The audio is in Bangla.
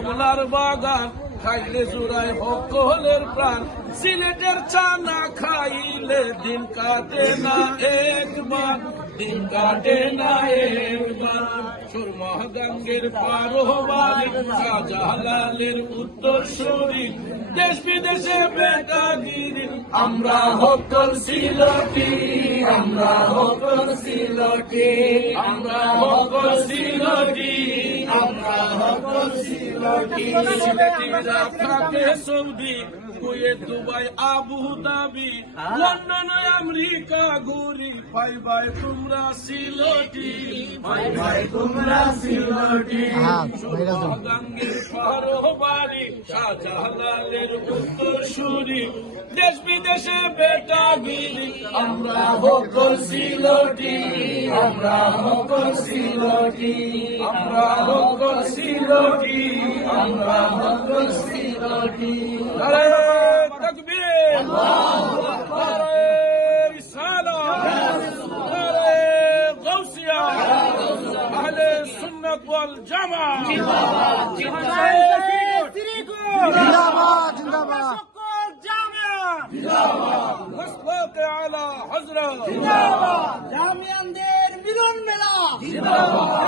কমলার বাগান খাইলে জোড়ায় সকলের প্রাণ সিলেটের চা না খাইলে দিন কাটে না একবার দিন কাটে না একবার সুরমা-গাঙ্গের পারোবারে শাহজালালের উত্তরসূরি দেশ বিদেশে বেটাগিরি আমরা সকল সিলটি আমরা সকল সিলটি আমরা সকল সিলটি আমরা সকল সিলটি সিলেটিরা থাকে Saudi Kuwait Dubai Abu Dhabi London America ঘুরি ভাই ভাই তোমরা সিলটি ভাই ভাই তোমরা সিলটি সুরমা-গাঙ্গের পারোবারি শাহজালালের উত্তরসূরি দেশ বিদেশে বেটাগিরি আমরা সকল সিলটি আমরা সকল সিলটি আমরা সকল সিলটি আমরা সকল সিলটি নারে তাকবীর আল্লাহু আকবার নারে রিসালাত নারে গাউসিয়া আহলে সুন্নাত ওয়াল জামাআহ জিন্দাবাদ জিন্দাবাদ জিন্দাবাদ জিন্দাবাদ মুসলাত আলা হযরত জিন্দাবাদ জামিয়ানদের মিলন মেলা জিন্দাবাদ